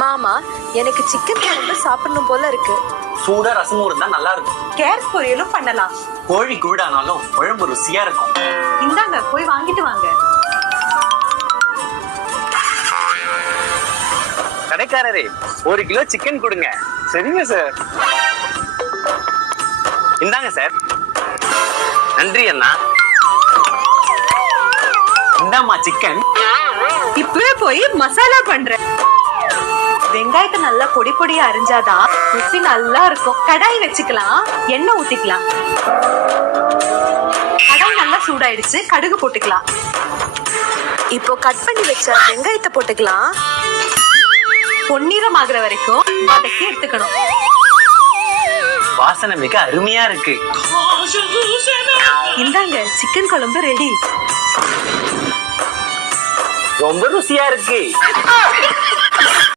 மாமா, எனக்கு சிக்கன் குழம்பு சாப்பிடணும் போல இருக்கு. சூடா ரசமும் இருந்தா நல்லா இருக்கும். கேரட் பொரியலும் பண்ணலாம். கோழி குருடானாலும் குழம்பு ருசியா இருக்கும். இந்தாங்க, போய் வாங்கிட்டு வாங்க. கடைக்காரரே, 1 கிலோ சிக்கன் கொடுங்க. சரிங்க சார். இந்தாங்க சார். நன்றி அண்ணா. இந்தாமா சிக்கன். இப்பவே போய் மசாலா பண்றேன். வெங்காயத்தை நல்லா பொடி பொடியா அரிஞ்சாதான் ருசி நல்லா இருக்கும். கடாய் வச்சுக்கலாம், எண்ணெய் ஊத்திக்கலாம். கடாய் நல்லா சூடாயிடுச்சு, கடுகு போட்டுக்கலாம். இப்போ கட் பண்ணி வச்ச வெங்காயத்தை போட்டுக்கலாம். பொன்னிறம் ஆகுற வரைக்கும் வதக்கி எடுத்துக்கணும். வாசனை மிக அருமையா இருக்கு. இந்தாங்க, சிக்கன் குழம்பு ரெடி. ரொம்ப ருசியா இருக்கு.